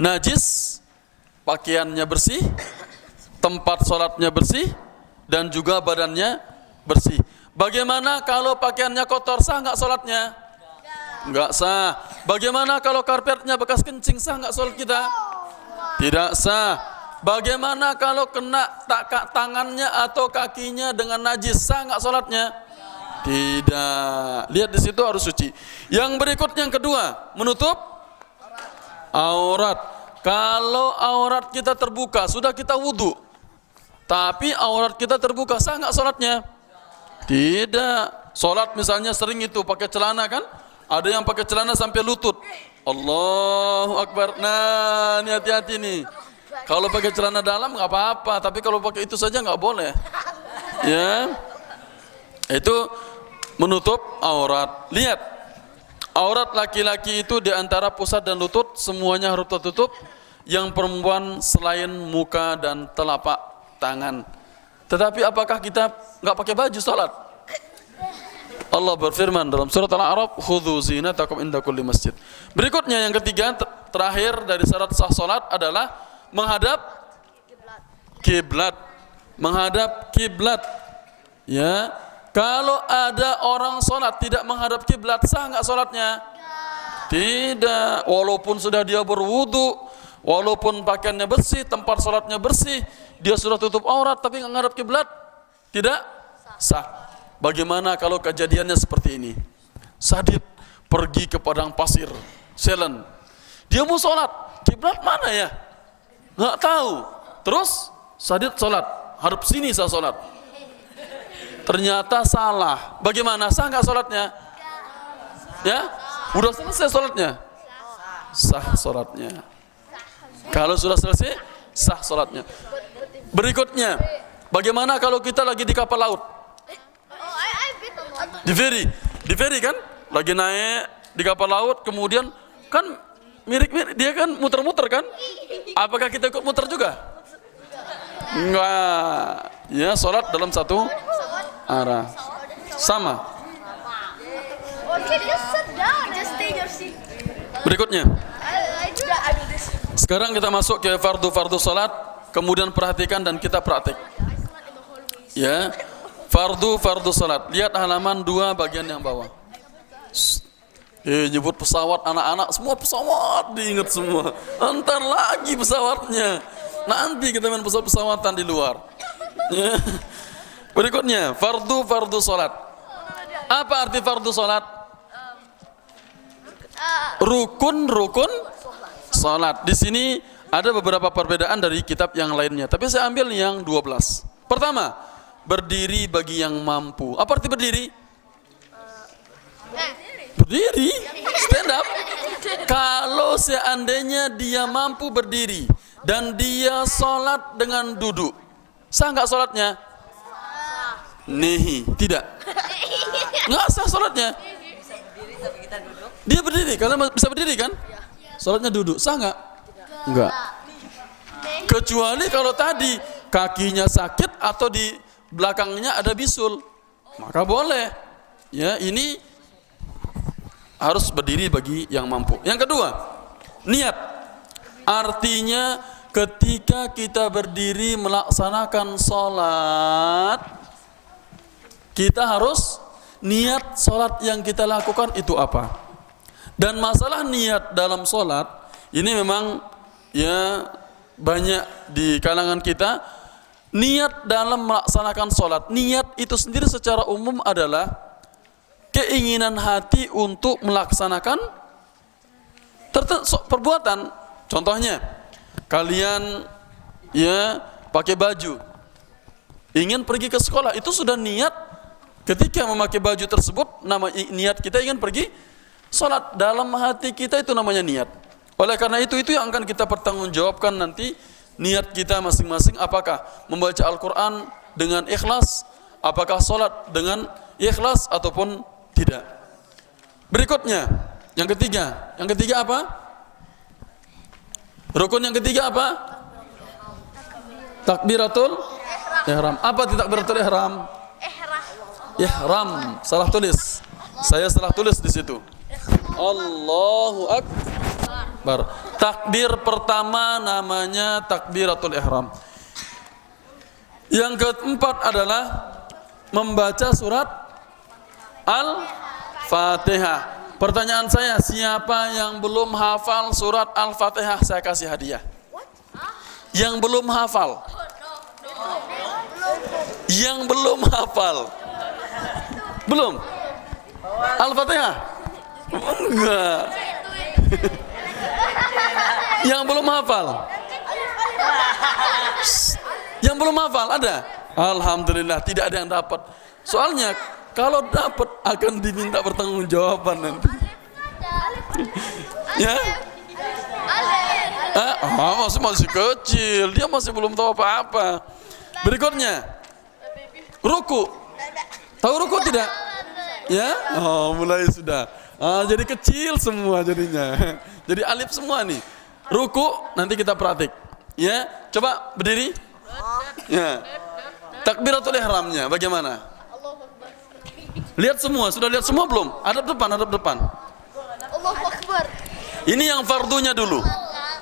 najis, pakaiannya bersih, tempat sholatnya bersih, dan juga badannya bersih. Bagaimana kalau pakaiannya kotor, sah nggak sholatnya? Nggak sah. Bagaimana kalau karpetnya bekas kencing, sah nggak sholat kita? Tidak sah. Bagaimana kalau kena tangannya atau kakinya dengan najis, sah nggak sholatnya? Tidak. Lihat di situ harus suci. Yang berikutnya yang kedua, menutup aurat. Kalau aurat kita terbuka, sudah kita wudu, tapi aurat kita terbuka, sah nggak sholatnya? Tidak. Sholat misalnya sering itu pakai celana kan? Ada yang pakai celana sampai lutut. Allahu Akbar. Nah, ini hati-hati nih. Kalau pakai celana dalam nggak apa-apa, tapi kalau pakai itu saja nggak boleh. Ya, itu menutup aurat. Lihat, aurat laki-laki itu di antara pusat dan lutut semuanya harus tertutup. Yang perempuan selain muka dan telapak tangan. Tetapi apakah kita nggak pakai baju salat? Allah berfirman dalam surat Al-A'raf, "Khudhu zinatakum inda kulli masjid." Berikutnya yang ketiga, terakhir dari syarat sah salat adalah menghadap kiblat. Menghadap kiblat. Ya, kalau ada orang salat tidak menghadap kiblat, sah nggak salatnya? Tidak. Walaupun sudah dia berwudu, walaupun pakaiannya bersih, tempat salatnya bersih, dia sudah tutup aurat tapi nggak menghadap kiblat, tidak sah. Bagaimana kalau kejadiannya seperti ini? Sadid pergi ke padang pasir, Selen. Dia mau sholat, kiblat mana ya? Nggak tahu. Terus Sadid sholat, hadap sini saya sholat. Ternyata salah. Bagaimana? Sah nggak sholatnya? Ya? Udah selesai sholatnya? Sah sholatnya. Kalau sudah selesai, sah sholatnya. Berikutnya, bagaimana kalau kita lagi di kapal laut? Di ferry kan, lagi naik di kapal laut, kemudian kan mirip-mirip, dia kan muter-muter kan? Apakah kita ikut muter juga? Enggak. Ya, sholat dalam satu arah. Sama. Berikutnya. Sekarang kita masuk ke fardu-fardu sholat, kemudian perhatikan dan kita praktik. Ya. Fardu salat. Lihat halaman 2 bagian yang bawah. Nyebut pesawat, anak-anak semua pesawat diingat semua. Entar lagi pesawatnya. Nanti kita main pesawat-pesawatan di luar. Ya. Berikutnya, fardu salat. Apa arti fardu salat? Rukun salat. Di sini ada beberapa perbedaan dari kitab yang lainnya, tapi saya ambil yang 12. Pertama, berdiri bagi yang mampu. Apa arti berdiri? Berdiri, stand up. Kalau seandainya dia mampu berdiri dan dia sholat dengan duduk, sah nggak sholatnya? Nehi, tidak. Nggak sah sholatnya. Dia berdiri, karena bisa berdiri kan? Sholatnya duduk, sah nggak? Nggak. Kecuali kalau tadi kakinya sakit atau di belakangnya ada bisul, maka boleh. Ya, ini harus berdiri bagi yang mampu. Yang kedua, niat. Artinya ketika kita berdiri melaksanakan sholat, kita harus niat sholat yang kita lakukan itu apa. Dan masalah niat dalam sholat ini memang ya banyak di kalangan kita. Niat dalam melaksanakan sholat, niat itu sendiri secara umum adalah keinginan hati untuk melaksanakan perbuatan. Contohnya, kalian ya pakai baju, ingin pergi ke sekolah, itu sudah niat. Ketika memakai baju tersebut, nama niat kita ingin pergi sholat. Dalam hati kita itu namanya niat. Oleh karena itu yang akan kita pertanggungjawabkan nanti. Niat kita masing-masing, apakah membaca Al-Quran dengan ikhlas, apakah sholat dengan ikhlas ataupun tidak. Berikutnya, yang ketiga apa? Rukun yang ketiga apa? Takbiratul ihram. Apa takbiratul ihram? Ihram, salah tulis. Saya salah tulis di situ. Allahu Akbar. Takbir pertama namanya takbiratul ihram. Yang keempat adalah membaca surat Al-Fatihah. Pertanyaan saya, siapa yang belum hafal surat Al-Fatihah? Saya kasih hadiah. Yang belum hafal. Yang belum hafal. Belum? Al-Fatihah? Enggak. Yang belum hafal? Yang belum hafal ada? Alhamdulillah tidak ada yang dapat. Soalnya kalau dapat akan diminta pertanggungjawaban nanti. Ya? Masih kecil, dia masih belum tahu apa-apa. Berikutnya, ruku. Tahu ruku tidak? Ya? Mulai sudah. Jadi kecil semua jadinya. Jadi alif semua nih. Ruku nanti kita praktik. Ya, coba berdiri. Ya. Takbiratul ihramnya bagaimana? Lihat semua, sudah lihat semua belum? Hadap depan. Allahu Akbar. Ini yang fardunya dulu.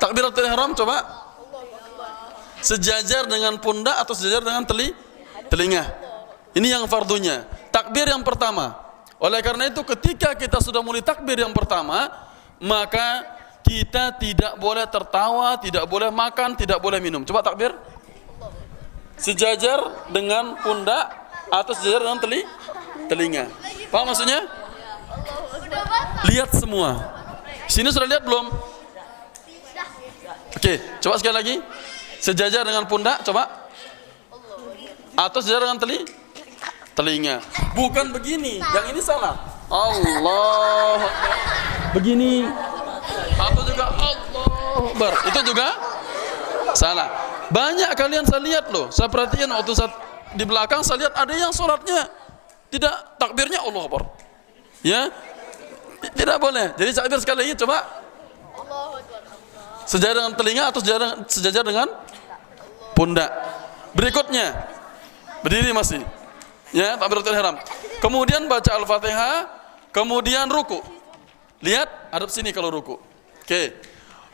Takbiratul ihram coba. Sejajar dengan pundak atau sejajar dengan telinga. Ini yang fardunya. Takbir yang pertama. Oleh karena itu ketika kita sudah mulai takbir yang pertama, maka kita tidak boleh tertawa, tidak boleh makan, tidak boleh minum. Coba takbir. Sejajar dengan pundak atau sejajar dengan telinga. Paham maksudnya? Lihat semua. Sini sudah lihat belum? Oke, coba sekali lagi. Sejajar dengan pundak, coba. Atau sejajar dengan telinga. Bukan begini, yang ini salah. Allah. Begini. Atau juga Allah Akbar. Itu juga salah. Banyak kalian saya lihat loh. Saya perhatikan waktu saat di belakang saya lihat ada yang sholatnya tidak takbirnya Allah Akbar. Ya, tidak boleh. Jadi takbir sekali lagi coba. Sejajar dengan telinga atau sejajar dengan pundak. Berikutnya berdiri masih. Ya, takbiratul ihram. Kemudian baca Al-Fatihah, kemudian ruku. Lihat, hadap sini kalau ruku. Oke.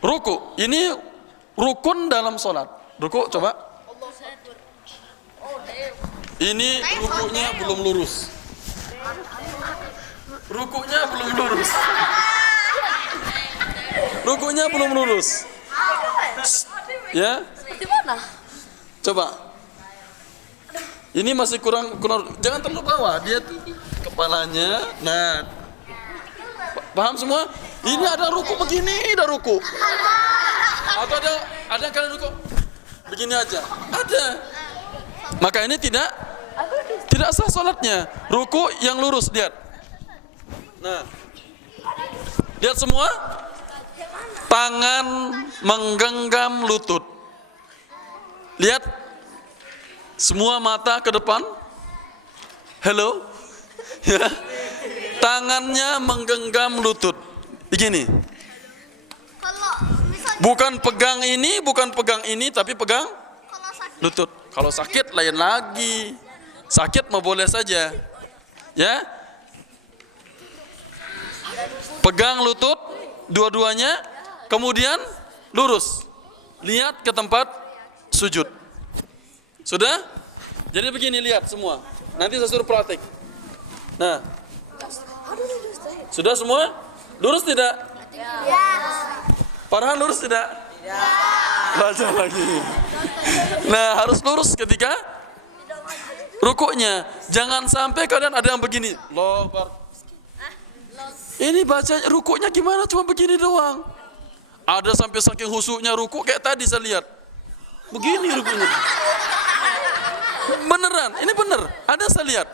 Ruku, ini rukun dalam sholat. Ruku, coba. Ini rukunya belum lurus. Rukunya belum lurus. Rukunya belum lurus. Ya? Coba. Ini masih kurang, jangan terlalu bawah. Dia tuh kepalanya. Nah, paham semua? Ini ada ruku begini, ada ruku. Atau ada kalian ruku begini aja. Ada. Maka ini tidak sah salatnya. Ruku yang lurus, lihat. Nah. Lihat semua. Tangan menggenggam lutut. Lihat. Semua mata ke depan. Hello. Ya. Tangannya menggenggam lutut. Begini. Bukan pegang ini, tapi pegang lutut. Kalau sakit lain lagi. Sakit mau boleh saja. Ya. Pegang lutut dua-duanya, kemudian lurus. Lihat ke tempat sujud. Sudah? Jadi begini, lihat semua. Nanti saya suruh praktik. Nah. Sudah semua? Lurus tidak? Ya. Farhan lurus tidak? Ya. Baca lagi. Nah, harus lurus ketika rukuknya. Jangan sampai kalian ada yang begini. Allahu Akbar. Ini baca rukuknya gimana? Cuma begini doang. Ada sampai saking khusyuknya rukuk kayak tadi saya lihat. Begini rukuknya. Beneran, ini bener. Ada saya lihat.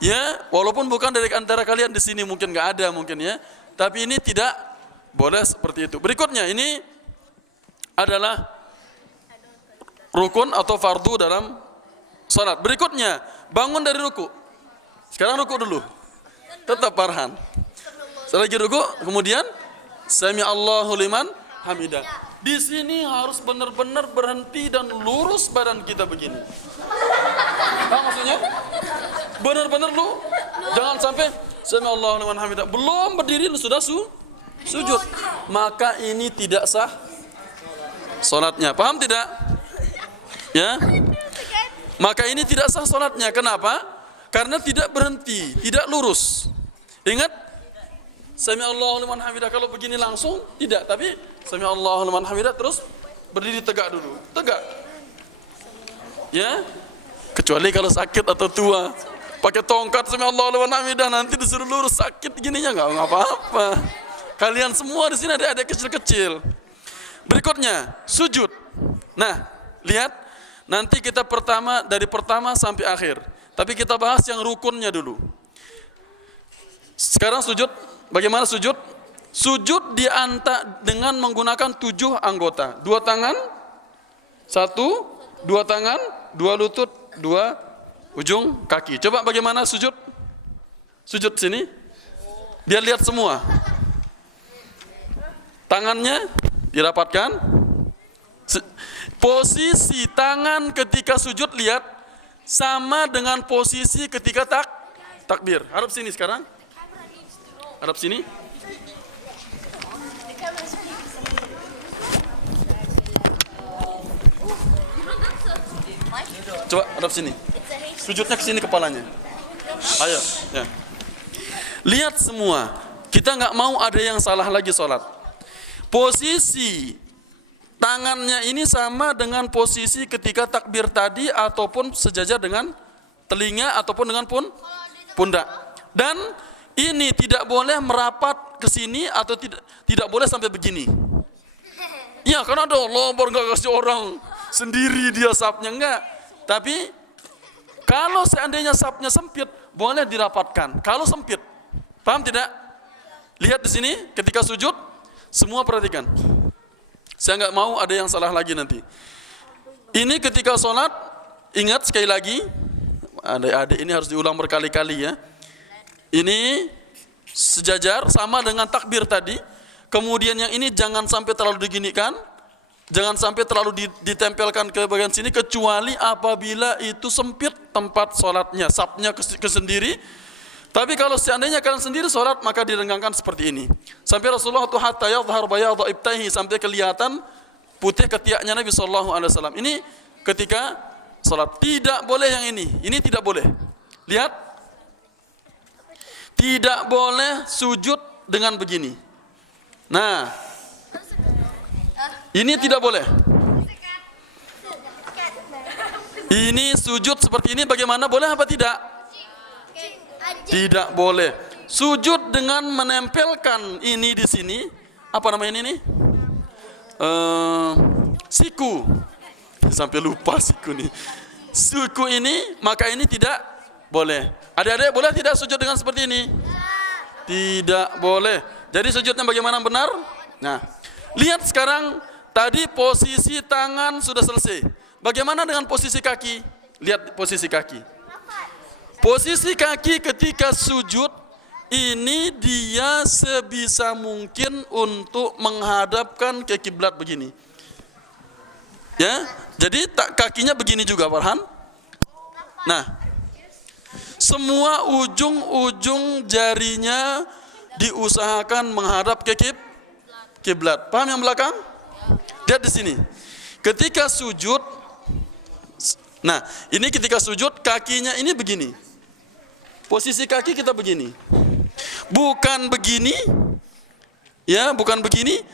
Ya, walaupun bukan dari antara kalian di sini mungkin nggak ada mungkin ya. Tapi ini tidak boleh seperti itu. Berikutnya ini adalah rukun atau fardu dalam salat. Berikutnya bangun dari ruku. Sekarang ruku dulu. Tetap Farhan. Selagi ruku, kemudian sami Allahu liman hamidah. Di sini harus benar-benar berhenti dan lurus badan kita begini. Tahu maksudnya? Benar-benar lu. Jangan sampai sami Allahu liman hamidah. Belum berdiri lu sudah sujud, maka ini tidak sah salatnya. Paham tidak? Ya. Maka ini tidak sah salatnya. Kenapa? Karena tidak berhenti, tidak lurus. Ingat, sami Allahu liman hamidah, kalau begini langsung tidak, tapi sami Allahu liman hamidah terus berdiri tegak dulu. Tegak. Ya. Kecuali kalau sakit atau tua, pakai tongkat sami Allahu liman hamidah, nanti disuruh lurus sakit gininya enggak apa-apa. Kalian semua di sini ada adik kecil-kecil. Berikutnya, sujud. Nah, lihat, nanti kita dari pertama sampai akhir. Tapi kita bahas yang rukunnya dulu. Sekarang sujud, bagaimana sujud? Sujud dengan menggunakan 7 anggota. 2 tangan, 1, 2 tangan, 2 lutut, 2 ujung kaki. Coba bagaimana sujud? Sujud sini. Biar lihat semua. Tangannya dirapatkan. Posisi tangan ketika sujud, lihat, sama dengan posisi ketika takbir. Hadap sini sekarang. Hadap sini. Coba hadap sini. Sujudnya ke sini kepalanya. Ayo, ya. Lihat semua. Kita nggak mau ada yang salah lagi sholat. Posisi tangannya ini sama dengan posisi ketika takbir tadi, ataupun sejajar dengan telinga, ataupun dengan pundak. Dan ini tidak boleh merapat ke sini, atau tidak boleh sampai begini. Ya, karena ada lobor, nggak kasih orang sendiri dia sapnya, enggak. Tapi kalau seandainya sapnya sempit, boleh dirapatkan. Kalau sempit, paham tidak? Lihat di sini ketika sujud, semua perhatikan. Saya nggak mau ada yang salah lagi nanti. Ini ketika sholat, ingat sekali lagi, adik-adik ini harus diulang berkali-kali ya. Ini sejajar sama dengan takbir tadi. Kemudian yang ini jangan sampai terlalu diginikan, jangan sampai terlalu ditempelkan ke bagian sini, kecuali apabila itu sempit tempat sholatnya, sapnya ke sendiri. Tapi kalau seandainya kalian sendiri sholat, maka direnggangkan seperti ini. Sampai Rasulullah itu hatta yadhhar bayadha ibtaihi, sampai kelihatan putih ketiaknya Nabi SAW. Ini ketika sholat. Tidak boleh yang ini tidak boleh. Lihat, tidak boleh sujud dengan begini. Nah, ini tidak boleh. Ini sujud seperti ini, bagaimana, boleh apa tidak? Tidak boleh. Sujud dengan menempelkan ini di sini, apa namanya ini? Siku. Sampai lupa siku nih. Siku ini, maka ini tidak boleh. Adik-adik boleh tidak sujud dengan seperti ini? Tidak boleh. Jadi sujudnya bagaimana benar? Nah, lihat sekarang, tadi posisi tangan sudah selesai. Bagaimana dengan posisi kaki? Lihat posisi kaki. Posisi kaki ketika sujud, ini dia sebisa mungkin untuk menghadapkan ke kiblat begini. Ya, jadi kakinya begini juga, Farhan. Nah, semua ujung-ujung jarinya diusahakan menghadap ke kiblat. Paham yang belakang? Lihat di sini. Ketika sujud, nah, ini ketika sujud kakinya ini begini. Posisi kaki kita begini. Bukan begini. Ya, bukan begini.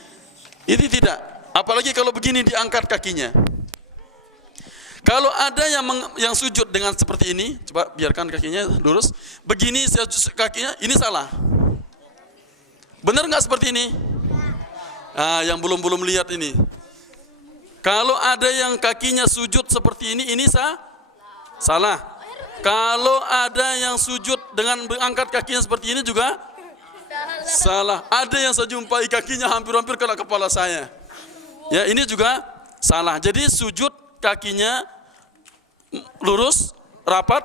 Ini tidak. Apalagi kalau begini diangkat kakinya. Kalau ada yang sujud dengan seperti ini, coba biarkan kakinya lurus. Begini kakinya, ini salah. Benar nggak seperti ini? Ah, yang belum lihat ini. Kalau ada yang kakinya sujud seperti ini salah. Kalau ada yang sujud dengan mengangkat kakinya seperti ini juga salah. Ada yang saya jumpai kakinya hampir-hampir kena kepala saya. Ya, ini juga salah. Jadi sujud kakinya lurus, rapat,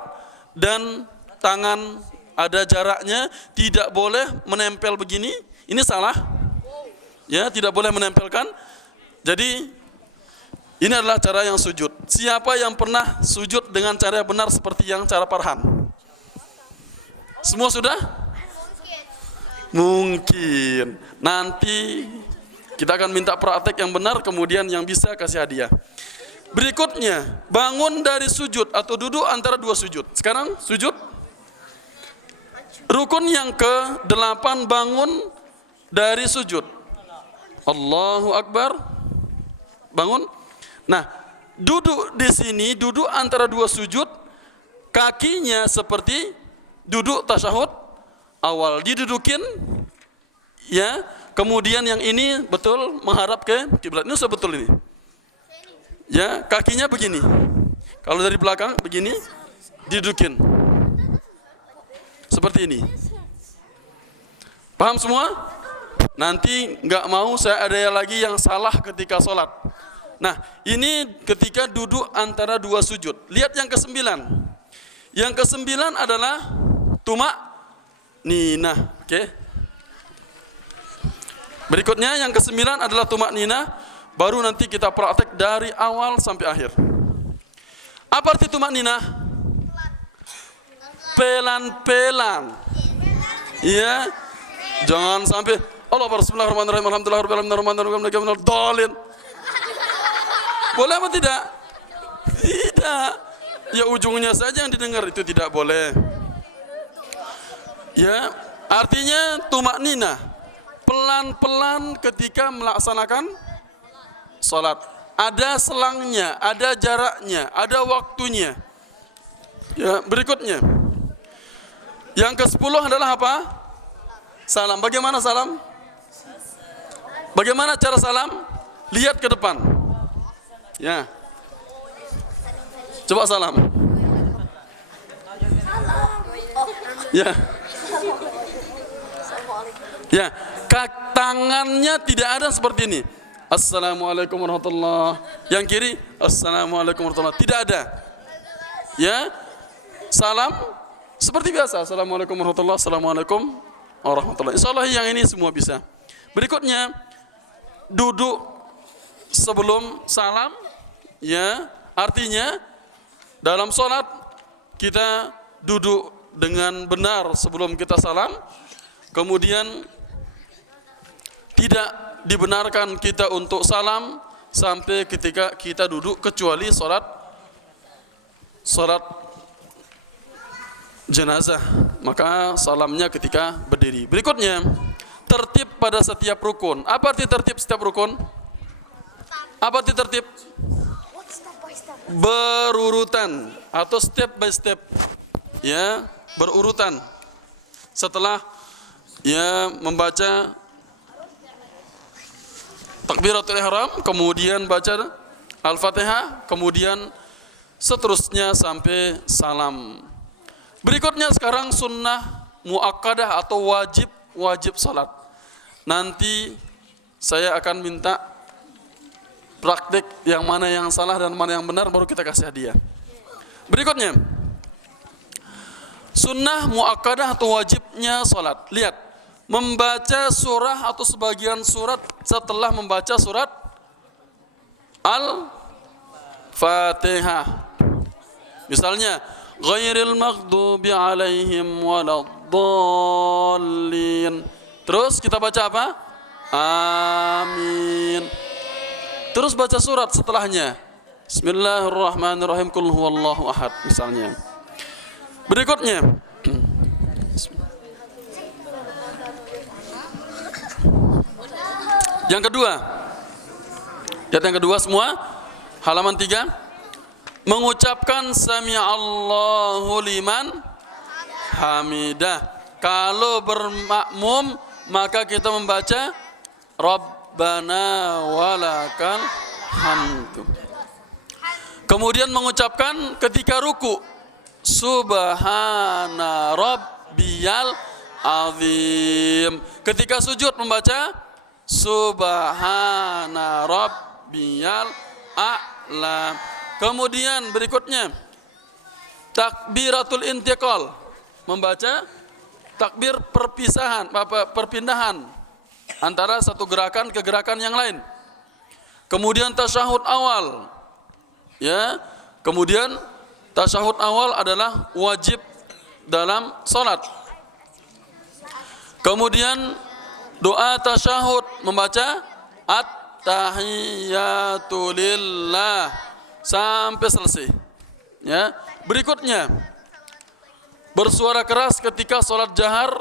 dan tangan ada jaraknya, tidak boleh menempel begini. Ini salah. Ya, tidak boleh menempelkan. Jadi ini adalah cara yang sujud. Siapa yang pernah sujud dengan cara yang benar seperti yang cara Farhan? Semua sudah? Mungkin. Nanti kita akan minta praktek yang benar, kemudian yang bisa kasih hadiah. Berikutnya, bangun dari sujud atau duduk antara dua sujud. Sekarang sujud. Rukun yang ke-8, bangun dari sujud. Allahu Akbar. Bangun. Nah, duduk di sini, duduk antara dua sujud, kakinya seperti duduk tasyahud awal, didudukin, ya. Kemudian yang ini betul menghadap ke kiblat. Ini sudah betul ini. Ya, kakinya begini. Kalau dari belakang begini, didudukin. Seperti ini. Paham semua? Nanti nggak mau saya ada lagi yang salah ketika sholat. Nah, ini ketika duduk antara dua sujud. Lihat yang ke-9. Yang ke-9 adalah tumak ninah. Oke. Berikutnya yang ke-9 adalah tumak ninah. Baru nanti kita praktek dari awal sampai akhir. Apa arti tumak ninah? Pelan-pelan. Iya. Jangan sampai Allah Bismillahirrahmanirrahim alhamdulillahirabbil alamin. Boleh apa tidak? Tidak. Ya ujungnya saja yang didengar, itu tidak boleh. Ya, artinya tumak ninah, pelan-pelan ketika melaksanakan salat. Ada selangnya, ada jaraknya, ada waktunya. Ya, berikutnya. Yang ke-10 adalah apa? Salam. Bagaimana salam? Bagaimana cara salam? Lihat ke depan. Ya. Coba salam. Ya. Ya, tangannya tidak ada seperti ini. Assalamualaikum warahmatullahi. Yang kiri, Assalamualaikum warahmatullahi. Tidak ada. Ya. Salam seperti biasa. Assalamualaikum warahmatullahi. Assalamualaikum warahmatullahi. Insyaallah yang ini semua bisa. Berikutnya, duduk sebelum salam. Ya, artinya dalam sholat kita duduk dengan benar sebelum kita salam. Kemudian tidak dibenarkan kita untuk salam sampai ketika kita duduk, kecuali sholat jenazah, maka salamnya ketika berdiri. Berikutnya, tertib pada setiap rukun. Apa arti tertib setiap rukun? Apa arti tertib? Berurutan atau step by step. Ya, berurutan. Setelah ya membaca takbiratul ihram, kemudian baca Al-Fatihah, kemudian seterusnya sampai salam. Berikutnya sekarang sunnah muakkadah atau wajib salat. Nanti saya akan minta praktik yang mana yang salah dan mana yang benar, baru kita kasih hadiah. Berikutnya, sunnah muakkadah atau wajibnya salat. Lihat, membaca surah atau sebagian surat setelah membaca surat Al-Fatihah. Misalnya, ghairil maghdubi alaihim waladdallin. Terus kita baca apa? Amin. Terus baca surat setelahnya. Bismillahirrahmanirrahim. Qul huwallahu ahad misalnya. Berikutnya, yang kedua. Lihat yang kedua semua. Halaman 3. Mengucapkan sami'allahu liman hamidah. Kalau bermakmum maka kita membaca Rabbana walakal hamdu. Kemudian mengucapkan ketika ruku Subhana rabbiyal azim. Ketika sujud membaca Subhana rabbiyal a'la. Kemudian berikutnya takbiratul intiqal, membaca takbir perpindahan antara satu gerakan ke gerakan yang lain. Kemudian tasyahud awal. Ya, kemudian tasyahud awal adalah wajib dalam salat. Kemudian doa tasyahud membaca at-tahiyatu lillah sampai selesai. Ya. Berikutnya bersuara keras ketika sholat jahar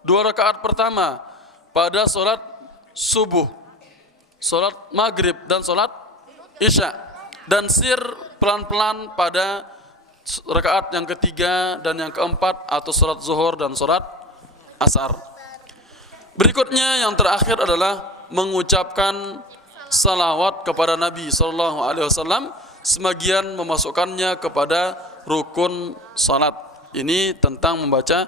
2 rakaat pertama pada sholat subuh, sholat maghrib dan sholat isya, dan sir pelan-pelan pada rakaat yang ketiga dan yang keempat atau sholat zuhur dan sholat asar. Berikutnya yang terakhir adalah mengucapkan salawat kepada Nabi SAW, sebagian memasukkannya kepada rukun salat. Ini tentang membaca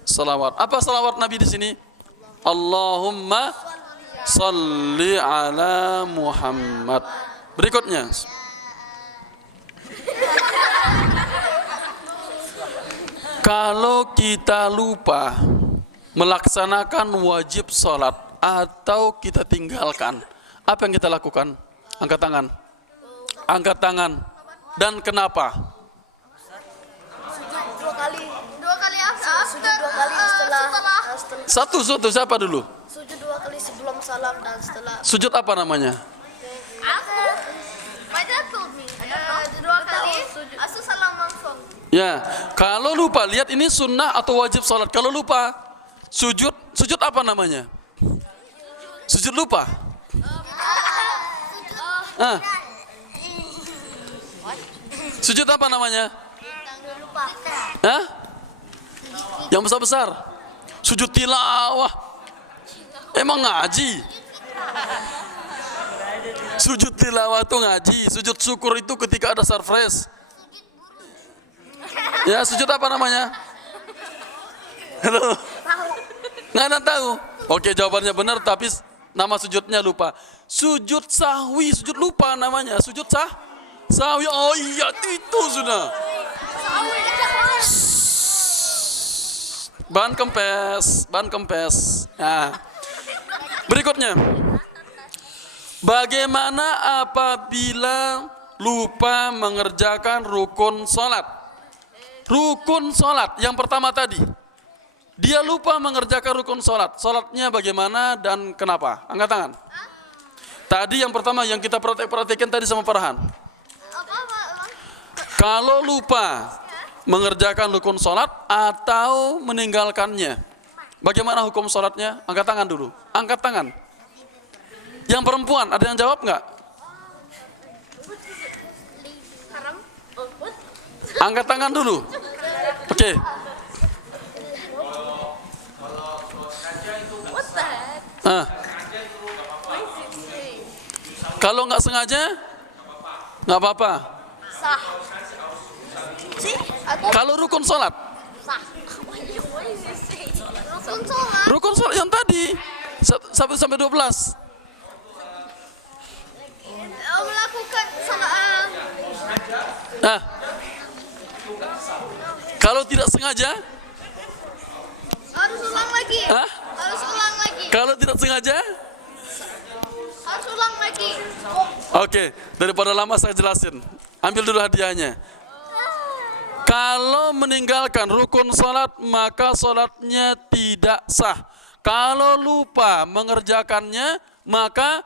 salawat. Apa salawat Nabi di sini? Allahumma salli ala Muhammad. Berikutnya, kalau kita lupa melaksanakan wajib sholat atau kita tinggalkan, apa yang kita lakukan? Angkat tangan. Angkat tangan. Dan kenapa? Dua kali after. Sujud 2 kali setelah. Satu siapa dulu? Sujud 2 kali sebelum salam dan setelah. Sujud apa namanya? Aku. Baca tuh. 2 kali. Asu salam langsung. Ya, kalau lupa, lihat ini sunnah atau wajib sholat. Kalau lupa, sujud apa namanya? Sujud lupa. Ah. Sujud apa namanya? Hah? Yang besar-besar. Sujud tilawah. Emang ngaji? Sujud tilawah itu ngaji. Sujud syukur itu ketika ada surprise. Ya, sujud apa namanya? Halo? Nggak ada tahu. Oke, jawabannya benar, tapi nama sujudnya lupa. Sujud sahwi, sujud lupa namanya. Sujud sahwi. Oh iya, itu sudah. Bahan kempes. Nah. Berikutnya, bagaimana apabila lupa mengerjakan rukun sholat? Rukun sholat yang pertama tadi, dia lupa mengerjakan rukun sholat. Sholatnya bagaimana dan kenapa? Angkat tangan. Tadi yang pertama yang kita perhatikan tadi sama Farhan. Kalau lupa mengerjakan rukun sholat atau meninggalkannya, bagaimana hukum sholatnya? Angkat tangan dulu. Angkat tangan. Yang perempuan, ada yang jawab nggak? Angkat tangan dulu. Oke. Kalau nggak sengaja, nggak apa-apa. Sah. Kalau rukun sholat, rukun sholat yang tadi 1 sampai 12. Melakukan salat. Nah, kalau tidak sengaja, Harus ulang lagi. Hah? Harus ulang lagi. kalau tidak sengaja, Harus ulang lagi. oke, daripada lama saya jelasin. Ambil dulu hadiahnya. Kalau meninggalkan rukun sholat, maka sholatnya tidak sah. Kalau lupa mengerjakannya, maka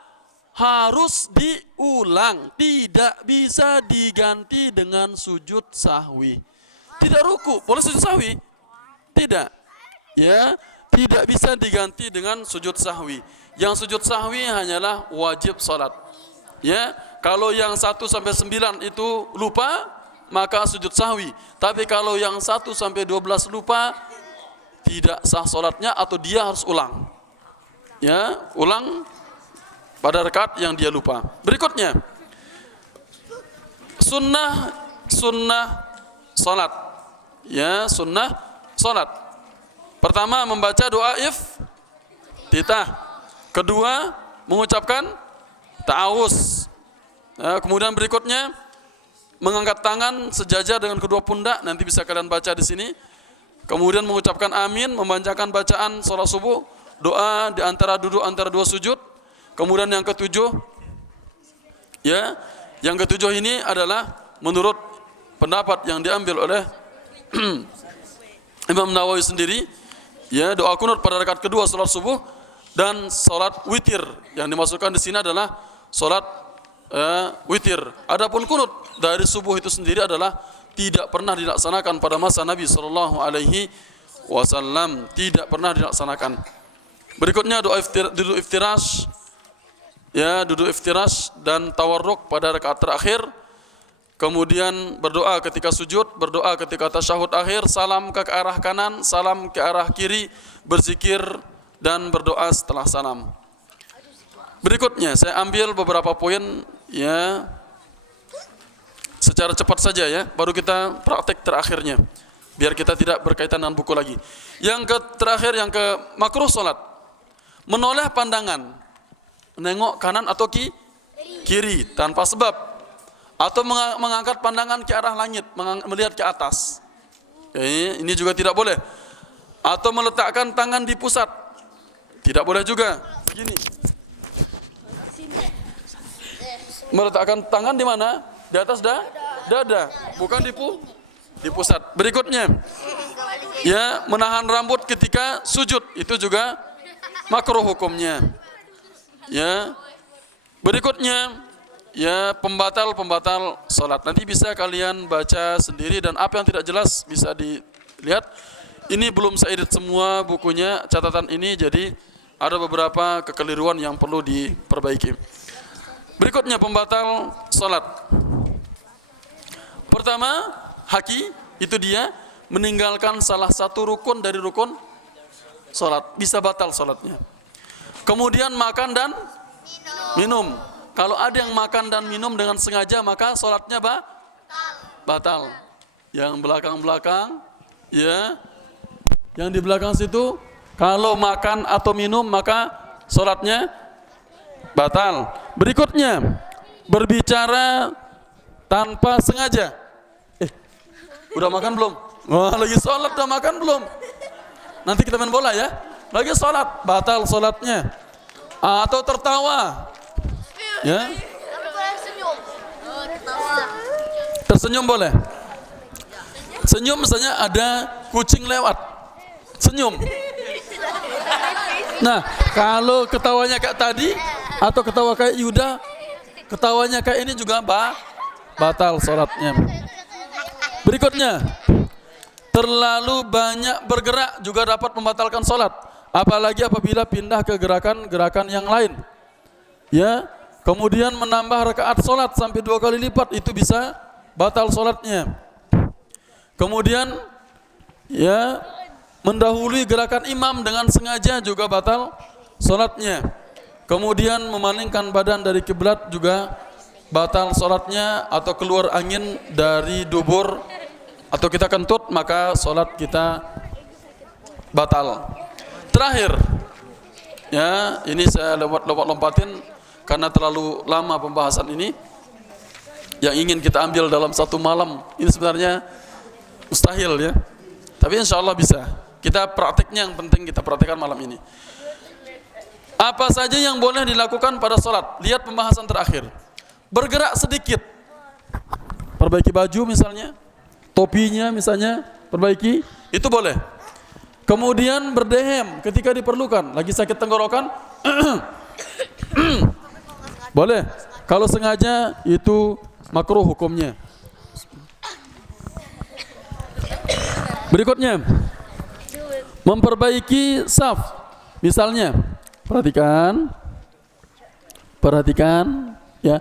harus diulang. Tidak bisa diganti dengan sujud sahwi. Tidak ruku, boleh sujud sahwi? Tidak. Ya, tidak bisa diganti dengan sujud sahwi. Yang sujud sahwi hanyalah wajib sholat. Ya, kalau yang 1 sampai 9 itu lupa, maka sujud sahwi. Tapi kalau yang 1 sampai 12 lupa, tidak sah sholatnya atau dia harus ulang. Ya, ulang pada rakaat yang dia lupa. Berikutnya, sunnah sholat. Ya, sunnah sholat. Pertama, membaca doa iftitah. Kedua, mengucapkan ta'awuz. Ya, kemudian berikutnya, mengangkat tangan sejajar dengan kedua pundak, nanti bisa kalian baca di sini. Kemudian mengucapkan amin, membacakan bacaan sholat subuh, doa di antara duduk antara 2 sujud. Kemudian yang ketujuh, ya, yang ketujuh ini adalah menurut pendapat yang diambil oleh Imam Nawawi sendiri, Ya, doa kunut pada rakaat kedua salat subuh dan salat witir. Yang dimasukkan di sini adalah salat witir. Adapun kunut dari subuh itu sendiri adalah tidak pernah dilaksanakan pada masa Nabi sallallahu alaihi wasallam, tidak pernah dilaksanakan. Berikutnya duduk iftirash, ya, duduk iftirash dan tawarruk pada rakaat terakhir. Kemudian berdoa ketika sujud, berdoa ketika tasyahud akhir, salam ke arah kanan, salam ke arah kiri, berzikir dan berdoa setelah salam. Berikutnya saya ambil beberapa poin, ya, secara cepat saja, ya, baru kita praktek terakhirnya, biar kita tidak berkaitan dengan buku lagi. Yang terakhir, yang ke makruh salat, menoleh pandangan, menengok kanan atau kiri tanpa sebab, atau mengangkat pandangan ke arah langit, melihat ke atas. Ini juga tidak boleh. Atau meletakkan tangan di pusat, tidak boleh juga. Begini. Meletakkan tangan di mana? Di atas dada, bukan di pusat. Berikutnya, ya, menahan rambut ketika sujud, itu juga makruh hukumnya. Ya. Berikutnya, ya, pembatal salat. Nanti bisa kalian baca sendiri, dan apa yang tidak jelas bisa dilihat. Ini belum saya edit semua bukunya, catatan ini, jadi ada beberapa kekeliruan yang perlu diperbaiki. Berikutnya pembatal salat. Pertama, haki, itu dia meninggalkan salah satu rukun dari rukun salat, bisa batal salatnya. Kemudian makan dan minum. Kalau ada yang makan dan minum dengan sengaja, maka salatnya batal. Yang belakang-belakang, ya, yang di belakang situ, kalau makan atau minum maka salatnya batal. Berikutnya, berbicara tanpa sengaja. Udah makan belum? Wah, lagi salat udah makan belum? Nanti kita main bola, ya. Lagi salat, batal salatnya. Atau tertawa, ya. Tersenyum boleh. Senyum misalnya ada kucing lewat, senyum. Nah, kalau ketawanya kayak tadi atau ketawa kayak Yuda, ketawanya kayak ini juga batal salatnya. Berikutnya, terlalu banyak bergerak juga dapat membatalkan salat, apalagi apabila pindah ke gerakan-gerakan yang lain. Ya, kemudian menambah rakaat salat sampai 2 kali lipat, itu bisa batal salatnya. Kemudian, ya, mendahului gerakan imam dengan sengaja juga batal salatnya. Kemudian memalingkan badan dari kiblat juga batal salatnya, atau keluar angin dari dubur atau kita kentut, maka salat kita batal. Terakhir, ya, ini saya lompat-lompatin karena terlalu lama pembahasan ini. Yang ingin kita ambil dalam satu malam ini sebenarnya mustahil, ya, tapi insya Allah bisa. Kita prakteknya, yang penting kita praktekkan malam ini. Apa saja yang boleh dilakukan pada salat? Lihat pembahasan terakhir. Bergerak sedikit, perbaiki baju misalnya, topinya misalnya, perbaiki, itu boleh. Kemudian berdehem ketika diperlukan, lagi sakit tenggorokan, boleh. Kalau sengaja itu makruh hukumnya. Berikutnya, memperbaiki saf. Misalnya, perhatikan, ya.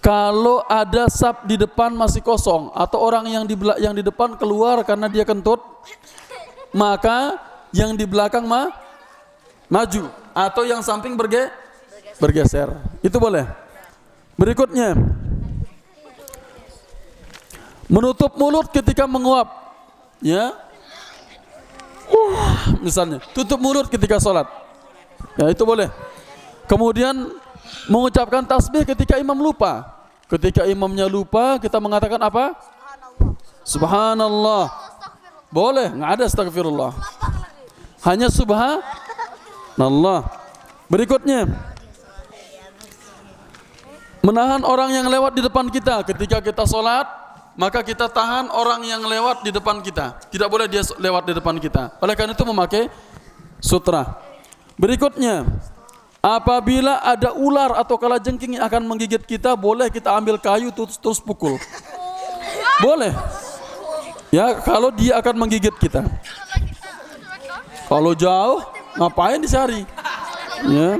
Kalau ada saf di depan masih kosong, atau orang yang di depan keluar karena dia kentut, maka yang di belakang maju, atau yang samping bergeser. Itu boleh. Berikutnya, menutup mulut ketika menguap, ya. Misalnya, tutup mulut ketika sholat, ya, itu boleh. Kemudian mengucapkan tasbih ketika imam lupa. Ketika imamnya lupa, kita mengatakan apa? Subhanallah. Boleh, nggak ada astagfirullah. Hanya subhanallah. Berikutnya, menahan orang yang lewat di depan kita ketika kita sholat, maka kita tahan orang yang lewat di depan kita. Tidak boleh dia lewat di depan kita. Oleh karena itu memakai sutra. Berikutnya, apabila ada ular atau kalajengking yang akan menggigit kita, boleh kita ambil kayu terus pukul. Boleh. Ya, kalau dia akan menggigit kita. Kalau jauh, ngapain dicari? Ya.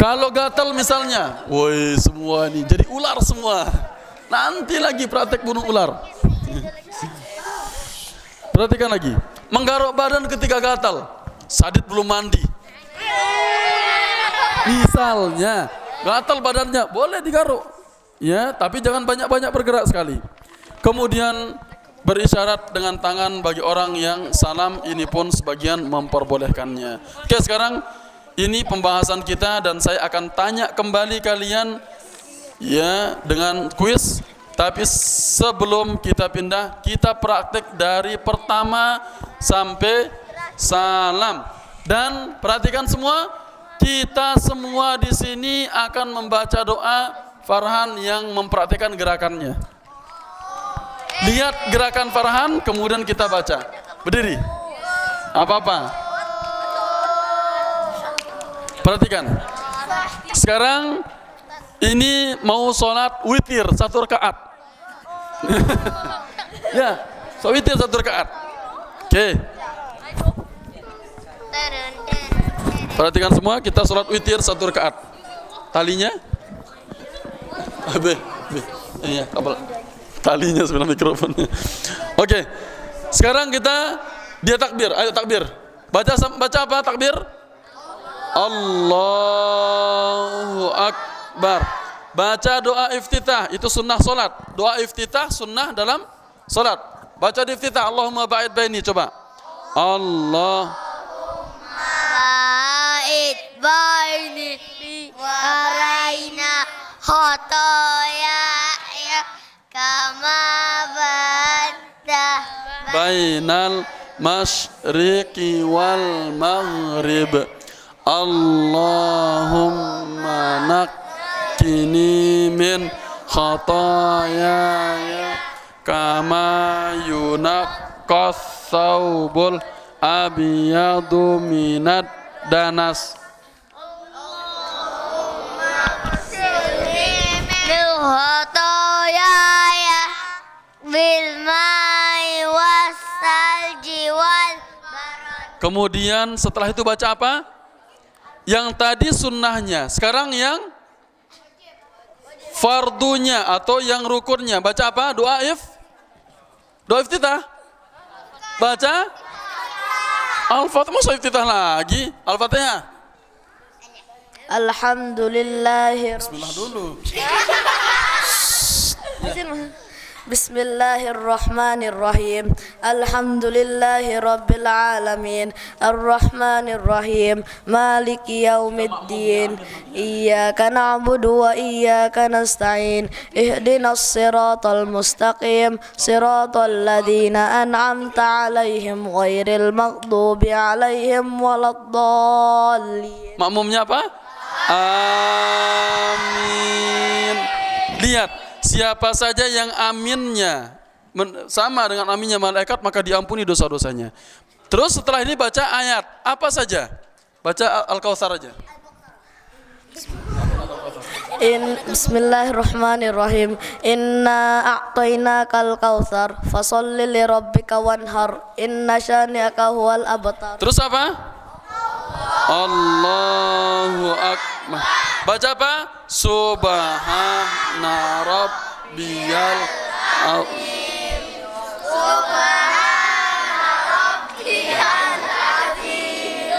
Kalau gatal misalnya, woi semua nih jadi ular semua. Nanti lagi praktek bunuh ular. Perhatikan lagi. Menggaruk badan ketika gatal. Sadit belum mandi. Misalnya gatal badannya, boleh digaruk. Ya, tapi jangan banyak-banyak bergerak sekali. Kemudian berisyarat dengan tangan bagi orang yang salam, ini pun sebagian memperbolehkannya. Oke, sekarang ini pembahasan kita dan saya akan tanya kembali kalian ya dengan kuis. Tapi sebelum kita pindah, kita praktek dari pertama sampai salam. Dan perhatikan semua, kita semua di sini akan membaca doa. Farhan yang mempraktikkan gerakannya. Lihat gerakan Farhan, kemudian kita baca. Berdiri. Apa-apa. Perhatikan. Sekarang ini mau sholat witir 1 rakaat. Ya, sholat witir 1 rakaat. Oke. Perhatikan semua, kita sholat witir 1 rakaat. Talinya? Iya, apa? Talinya sebenarnya mikrofonnya. Oke. Sekarang kita dia takbir. Ayo takbir. Baca apa takbir? Allahu Akbar. Baca doa iftitah, itu sunnah solat. Doa iftitah sunnah dalam solat. Baca di iftitah, Allahumma ba'id baini, coba. Allah ba'id baini waraina khotoya ya kama badah bainal masyriqi wal maghrib. Allahumma naqqini min khataaya kama yunaqqas thawbul abyadu minad danas. bil khotoya bil mai wasalji wal barad. Kemudian setelah itu baca apa? Yang tadi sunnahnya, sekarang yang fardunya atau yang rukunnya. Baca apa? Doa iftitah. Baca Al-Fatihah. Masa iftitah lagi? Al-Fatihah. Alhamdulillah. Bismillah dulu. Bismillahirrahmanirrahim. Alhamdulillahi rabbil alamin. Arrahmanirrahim. Maliki yaumiddin. Iyyaka na'budu wa iyyaka nasta'in. Ihdinas siratal mustaqim. Siratal ladzina an'amta 'alaihim ghairil maghdubi 'alaihim waladdallin. Makmumnya apa? Amin. Lihat, siapa saja yang aminnya sama dengan aminnya malaikat, maka diampuni dosa-dosanya. Terus setelah ini baca ayat apa saja? Baca Al-Kautsar aja. Bismillahirrahmanirrahim. Inna a'tainakal kautsar fasholli li rabbika wanhar. Inna syani'aka huwal abtar. Terus apa? Allahu Akbar. Baca apa? Subhana rabbiyal azim. Subhana rabbiyal azim.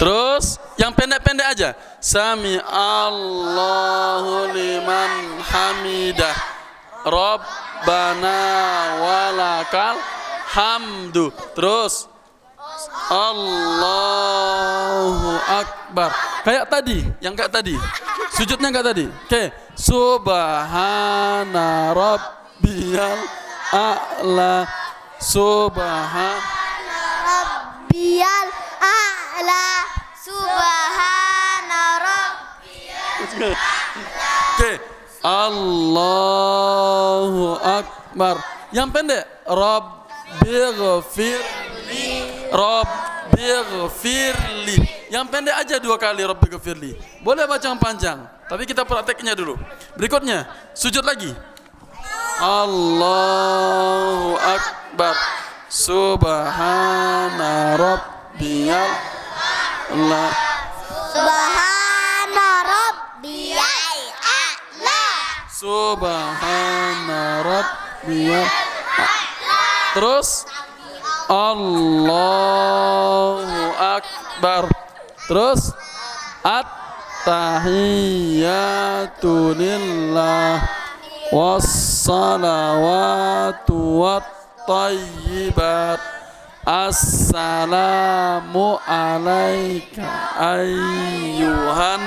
Terus yang pendek-pendek aja. Sami Allahu liman hamidah. Rabbana walakal hamdu. Terus Allahu Akbar. Kayak tadi, yang kayak tadi. Sujudnya kayak tadi. Oke. Subhana rabbiyal a'la. Subhana rabbiyal a'la. Subhana rabbiyal a'la. Allahu Akbar. Yang pendek, Rabbighfirli, Rabbighfirli. Yang pendek aja 2 kali, Rabbighfirli. Boleh baca yang panjang, tapi kita prakteknya dulu. Berikutnya, sujud lagi. Allahu Akbar. Subhana rabbiyal la. Subhana rabbiyal a'la. Subhana rabbiyal a'la. Terus Allahu Akbar. Terus At-tahiyatu lillah wassalawatu wattayyibat. Assalamu alaika ayyuhan